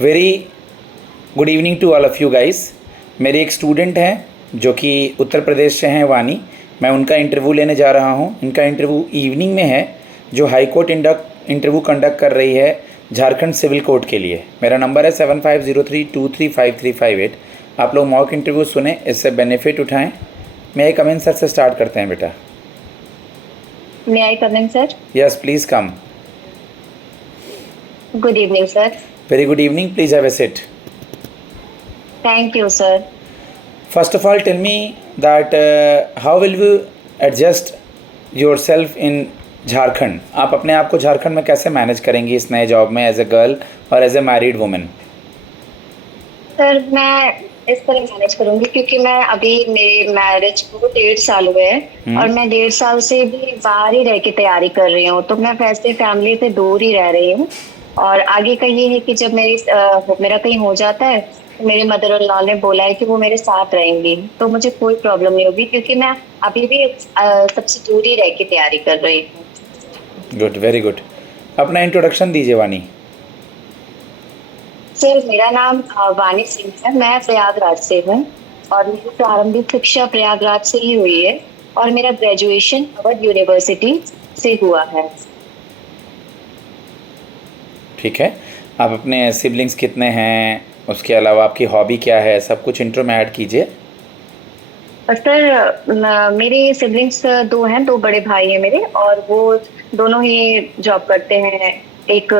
Very good evening to all of you guys. मेरे एक student हैं जो कि उत्तर प्रदेश से हैं, वानी। मैं उनका इंटरव्यू लेने जा रहा हूं। इनका इंटरव्यू इवनिंग में है, जो हाई कोर्ट इंटरव्यू कंडक्ट कर रही है झारखंड सिविल कोर्ट के लिए। मेरा नंबर है 7503235358। आप लोग मॉक इंटरव्यू सुने, इससे बेनिफिट उठाएं। मैं कम इन सर से स्टार्ट करते हैं बेटा। May I come in, sir? Yes please come. Good evening, sir. Very good evening, please have a seat. Thank you, sir. First of all, tell me that how will you adjust yourself in Jharkhand? आप अपने आप को झारखंड में कैसे manage करेंगी इस नए job में, एज ए गर्ल और as a married women? Sir मैं इस तरह मैनेज करूंगी क्योंकि मैं अभी मेरे मैरिज को 1.5 साल हुए हैं और मैं 1.5 साल से भी बाहर ही रह के तैयारी कर रही हूँ, तो मैं वैसे फैमिली से दूर ही रह रही हूँ। और आगे का ये है कि जब मेरा कहीं हो जाता है तो मेरे मदर इन लॉ ने बोला है कि वो मेरे साथ रहेंगी, तो मुझे कोई प्रॉब्लम नहीं होगी क्योंकि मैं अभी भी सबसे दूर ही रह के तैयारी कर रही हूँ। Good, very good. अपना इंट्रोडक्शन दीजिए वानी। सर मेरा नाम वानी सिंह है, मैं प्रयागराज से हूँ और मेरी प्रारंभिक शिक्षा प्रयागराज से ही हुई है और मेरा ग्रेजुएशन अवध यूनिवर्सिटी से हुआ है। ठीक है, आप अपने सिबलिंग्स कितने हैं, उसके अलावा आपकी हॉबी क्या है, सब कुछ इंट्रो में ऐड कीजिए। सर मेरे सिबलिंग्स 2 हैं, 2 बड़े भाई हैं मेरे और वो दोनों ही जॉब करते हैं। एक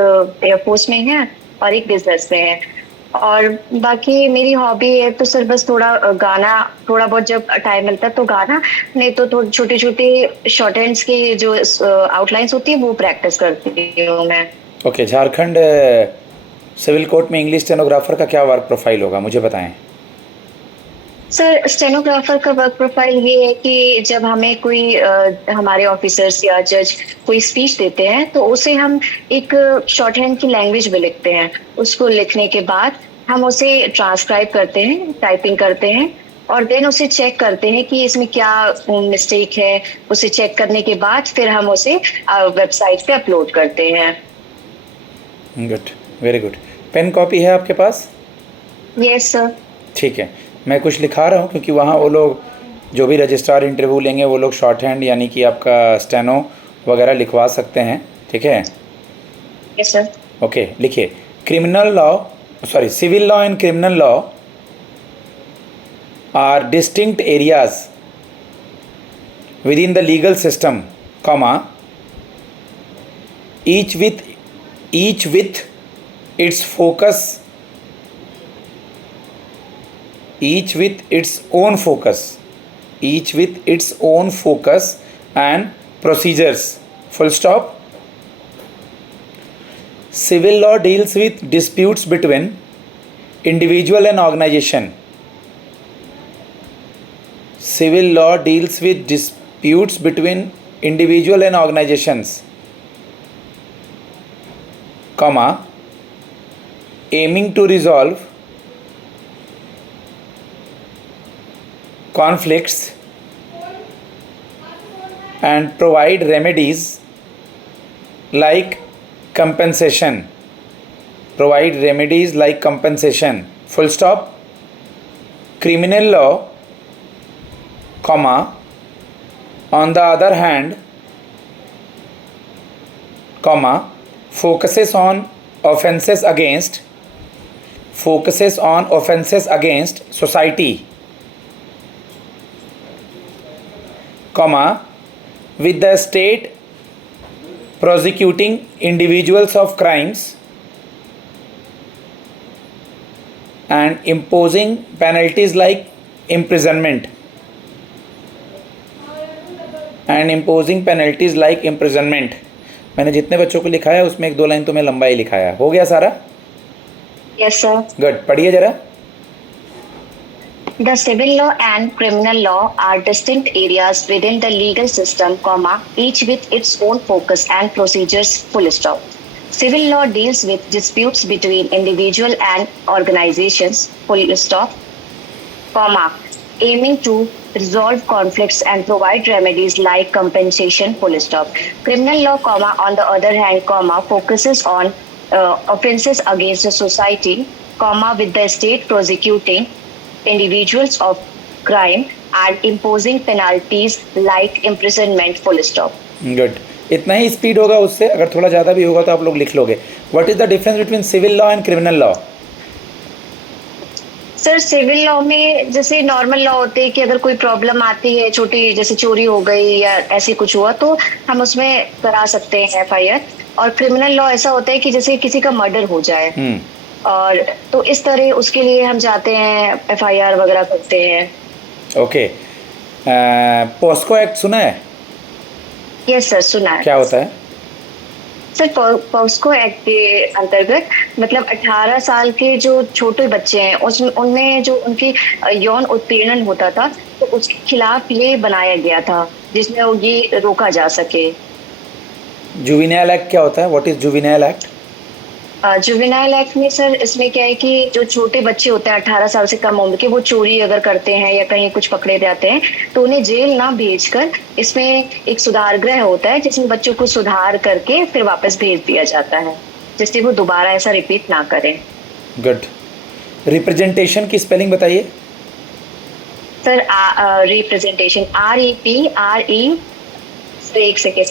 एयरफोर्स में है और एक बिजनेस में है। और बाकी मेरी हॉबी है तो सर बस थोड़ा गाना, थोड़ा बहुत जब टाइम मिलता है तो गाना, नहीं तो छोटी छोटी शॉर्ट हैंड्स की जो आउटलाइंस होती है वो प्रैक्टिस करती हूँ मैं। ओके, झारखंड सिविल कोर्ट में इंग्लिश स्टेनोग्राफर का क्या वर्क प्रोफाइल होगा, मुझे बताएं। सर स्टेनोग्राफर का वर्क प्रोफाइल ये है कि जब हमें कोई हमारे ऑफिसर्स या जज कोई स्पीच देते हैं तो उसे हम एक शॉर्ट हैंड की लैंग्वेज में लिखते हैं। उसको लिखने के बाद हम उसे ट्रांसक्राइब करते हैं, टाइपिंग करते हैं और देन उसे चेक करते हैं कि इसमें क्या मिस्टेक है। उसे चेक करने के बाद फिर हम उसे वेबसाइट पे अपलोड करते हैं। Good, very good. Pen copy है आपके पास? Yes sir. ठीक है, मैं कुछ लिखा रहा हूँ क्योंकि वहाँ वो लोग जो भी रजिस्ट्रार इंटरव्यू लेंगे वो लोग शॉर्ट हैंड यानी कि आपका स्टेनो वगैरह लिखवा सकते हैं। ठीक है? Yes sir. ओके, लिखिए। Civil law and criminal law are distinct areas within the legal system, comma, each with its focus, each with its own focus and procedures, full stop. Civil law deals with disputes between individual and organization. Civil law deals with disputes between individual and organizations, comma, aiming to resolve conflicts and provide remedies like compensation. Full stop. Criminal law, comma, on the other hand, comma, focuses on offenses against society, comma, with the state prosecuting individuals of crimes and imposing penalties like imprisonment. मैंने जितने बच्चों को लिखा है उसमें 1-2 line तो मैं लंबा ही लिखाया। हो गया सारा? Yes sir. गुड, पढ़िए जरा। The civil law and criminal law are distinct areas within the legal system, comma, each with its own focus and procedures, full stop. Civil law deals with disputes between individual and organizations, full stop, comma, aiming to resolve conflicts and provide remedies like compensation, full stop. Criminal law, comma, on the other hand, comma, focuses on offenses against the society, comma with the state prosecuting individuals of crime and imposing penalties like imprisonment, full stop. Good, इतना ही speed होगा उससे, अगर थोड़ा ज़्यादा भी होगा तो आप लोग लिख लोगे. What is the difference between civil law and criminal law? Sir civil law में जैसे नॉर्मल लॉ होते हैं कि अगर कोई प्रॉब्लम आती है, छोटी जैसे चोरी हो गई या ऐसे कुछ हुआ, तो हम उसमें करा सकते हैं एफआईआर. और क्रिमिनल लॉ ऐसा होता है कि जैसे किसी का मर्डर हो जाए, और तो इस तरह उसके लिए हम जाते हैं, एफआईआर वगैरह करते हैं. ओके. पॉस्को एक्ट सुना है? यस सर, सुना है. क्या होता है? सर पॉस्को एक्ट के अंतर्गत मतलब 18 साल के जो छोटे बच्चे हैं उनमें जो उनकी यौन उत्पीड़न होता था, तो उसके खिलाफ ये बनाया गया था जिसमें वो ये रोका जा सके. जुवेनाइल एक्ट क्या होता है? What is juvenile act? Juvenile act में सर इसमें क्या है कि जो छोटे बच्चे होते हैं 18 साल से कम उम्र के, वो चोरी अगर करते हैं या कहीं कुछ पकड़े जाते हैं, तो उन्हें जेल ना भेजकर इसमें एक सुधार गृह होता है जिसमें बच्चों को सुधार करके फिर वापस भेज दिया जाता है, जिससे वो दोबारा ऐसा रिपीट ना करें. गुड. रिप्रेजेंटेशन की स्पेलिंग बताइए. Sir representation REPRE. सर एक सेकेंड.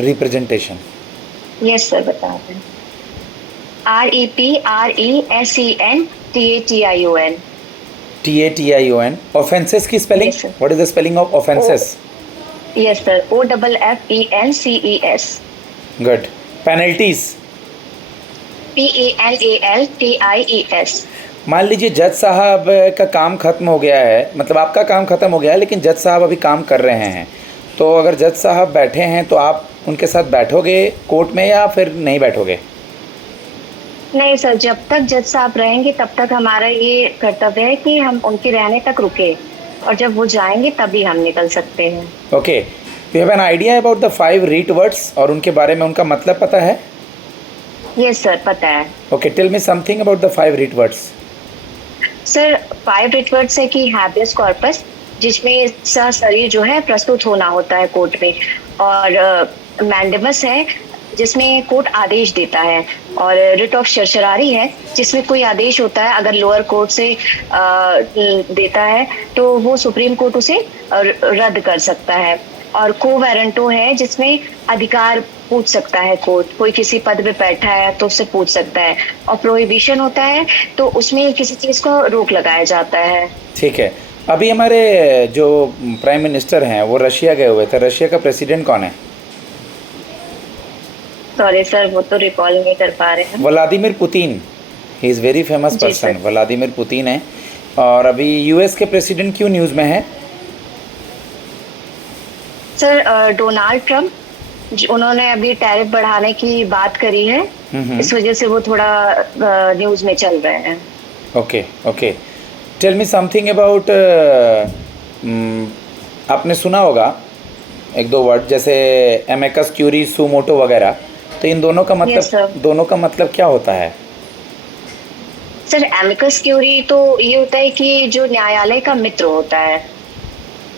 रिप्रेजेंटेशन. यस सर, बता रहे हैं. REPRESENTATION. TATION. ऑफेंसेस की spelling. Yes, sir. What is the spelling of offences? Yes sir, OFFENCES. Good. Penalties. PENALTIES. मान लीजिए जज साहब का काम खत्म हो गया है, मतलब आपका काम खत्म हो गया है, लेकिन जज साहब अभी काम कर रहे हैं, तो अगर जज साहब बैठे हैं तो आप उनके साथ बैठोगे कोर्ट में या फिर नहीं बैठोगे? नहीं सर, जब तक जज साहब रहेंगे तब तक हमारा ये कर्तव्य है कि हम उनके रहने तक रुके, और जब वो जाएंगे तभी हम निकल सकते हैं. Okay. You have an idea about the 5 writ words और उनके बारे में उनका मतलब पता है? यस सर, पता है. Okay, tell me something about the 5 writ words. Sir 5 writ words है कि हैबियस कॉर्पस, जिसमें इसका शरीर जो है प्रस्तुत होना होता है कोर्ट में, और मैंडेमस है जिसमें कोर्ट आदेश देता है, और रिट ऑफ सर्सरारी है जिसमें कोई आदेश होता है, अगर लोअर कोर्ट से देता है तो वो सुप्रीम कोर्ट उसे रद्द कर सकता है, और को वारंटो है जिसमें अधिकार पूछ सकता है कोर्ट, कोई किसी पद पे बैठा है तो उससे पूछ सकता है, और प्रोहिबिशन होता है तो उसमें किसी चीज़ को रोक लगाया जाता है. ठीक है. अभी हमारे जो प्राइम मिनिस्टर हैं वो रशिया गए हुए थे. रशिया का प्रेसिडेंट कौन है? सॉरी सर, वो तो रिकॉल नहीं कर पा रहे हैं. Vladimir Putin. He is very famous जी, पर्सन. सर. व्लादिमीर पुतिन है. और अभी यूएस के प्रेसिडेंट क्यों न्यूज़ में है? सर डोनाल्ड ट्रम्प, उन्होंने अभी टैरिफ बढ़ाने की बात करी है, इस वजह से वो थोड़ा न्यूज़ में चल रहे हैं. Okay. Okay. Tell me something about, आपने सुना होगा एक दो वर्ड जैसे एमेकस क्यूरी, सुमोटो वगैरह, तो इन दोनों का Yes, मतलब sir. दोनों का मतलब क्या होता है? सर एमिकस क्यूरी तो ये होता है कि जो न्यायालय का मित्र होता है,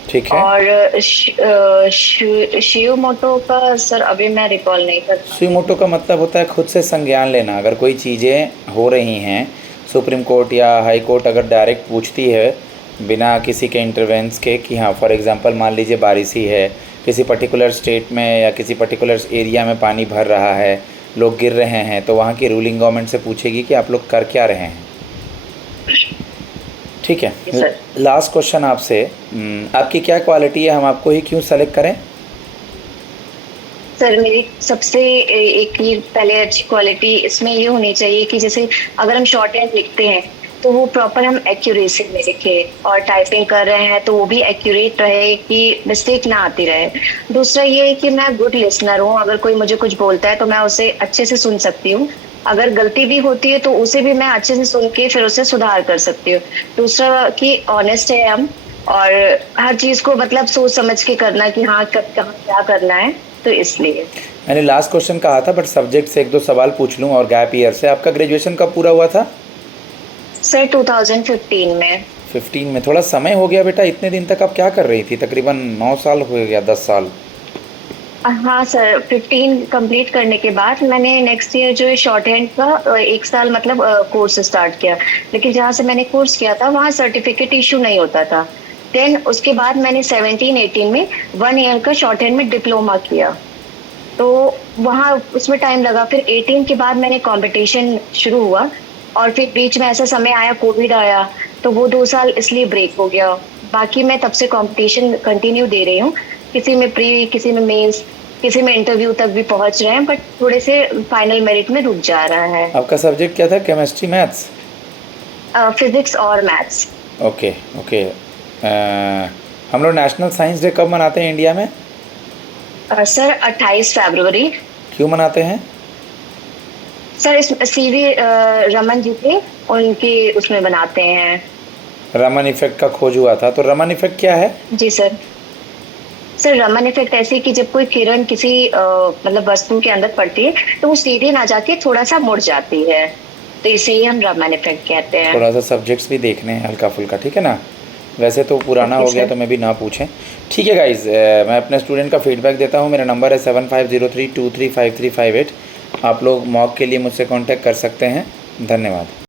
ठीक है. और शियोमोटो का सर अभी मैं रिकॉल नहीं कर. सुमोटो का मतलब होता है खुद से संज्ञान लेना. अगर कोई चीज़ें हो रही हैं, सुप्रीम कोर्ट या हाई कोर्ट अगर डायरेक्ट पूछती है बिना किसी के इंटरवेंस के कि हाँ, फॉर एग्जांपल मान लीजिए बारिश ही है, किसी पर्टिकुलर स्टेट में या किसी पर्टिकुलर एरिया में पानी भर रहा है, लोग गिर रहे हैं, तो वहाँ की रूलिंग गवर्नमेंट से पूछेगी कि आप लोग कर क्या रहे हैं. ठीक है. Yes, sir. लास्ट क्वेश्चन आपसे, आपकी क्या क्वालिटी है, हम आपको ही क्यों सेलेक्ट करें? सर मेरी सबसे एक ये पहले अच्छी क्वालिटी इसमें ये होनी चाहिए कि जैसे अगर हम शॉर्ट हैंड लिखते हैं तो वो प्रॉपर हम एक्यूरेसी में लिखें, और टाइपिंग कर रहे हैं तो वो भी एक्यूरेट रहे कि मिस्टेक ना आती रहे. दूसरा ये है कि मैं गुड लिसनर हूँ, अगर कोई मुझे कुछ बोलता है तो मैं उसे अच्छे से सुन सकती हूँ, अगर गलती भी होती है तो उसे भी मैं अच्छे से सुन के फिर उसे सुधार कर सकती हूँ. दूसरा कि ऑनेस्ट है हम, और हर चीज़ को मतलब सोच समझ के करना कि हाँ कब कहाँ क्या करना है, तो इसलिए. मैंने लास्ट क्वेश्चन कहा था, बट सब्जेक्ट से एक दो सवाल पूछ लूँ. और गैप ईयर से आपका ग्रेजुएशन कब पूरा हुआ था? सर 2015 में. 15 में. थोड़ा समय हो गया बेटा. इतने दिन तक आप क्या कर रही थी? तकरीबन 9 साल हो गया, 10 साल. हाँ सर, 15 कंप्लीट करने के बाद मैंने नेक्स्ट ईयर जो है शॉर्ट हैंड का 1 साल मतलब कोर्स स्टार्ट किया। लेकिन जहाँ से मैंने कोर्स किया था वहाँ सर्टिफिकेट इश्यू नहीं होता था। देन उसके बाद मैंने 17-18 में 1 ईयर का शॉर्ट हैंड में डिप्लोमा किया। तो वहाँ उसमें टाइम लगा। फिर 18 के बाद मैंने कंपटीशन शुरू हुआ और फिर बीच में ऐसा समय आया, कोविड आया, तो वो 2 साल इसलिए ब्रेक हो गया। बाकी मैं तब से कंपटीशन कंटिन्यू दे रही हूँ। किसी में प्री, किसी में मेंस, किसी में इंटरव्यू तक भी पहुँच रहे हैं, बट थोड़े से फाइनल मेरिट में रुक जा रहा है। आपका सब्जेक्ट क्या था? Chemistry, maths? फिजिक्स और मैथ्स। Okay, okay. हम लोग नेशनल साइंस डे कब मनाते हैं इंडिया में? सर 28 फरवरी। क्यों मनाते हैं? सर इस सीवी रमन जी थे, उनकी उसमें बनाते हैं। रमन इफेक्ट का खोज हुआ था, तो रमन इफेक्ट क्या है? जी सर। सर रमन इफेक्ट ऐसे कि जब कोई किरण किसी मतलब वस्तु के अंदर पड़ती है तो वो सीधे ना जाके थोड़ा सा मुड़ जाती है, तो इसे ही हम रमन इफेक्ट कहते हैं। थोड़ा सा सब्जेक्ट्स भी देखने हैं हल्का फुल्का, ठीक है ना? वैसे तो पुराना ओके हो गया सर। तो मैं भी ना पूछें। ठीक है गाइज़, मैं अपने स्टूडेंट का फीडबैक देता हूँ। मेरा नंबर है 7503235358। आप लोग मॉक के लिए मुझसे कांटेक्ट कर सकते हैं। धन्यवाद।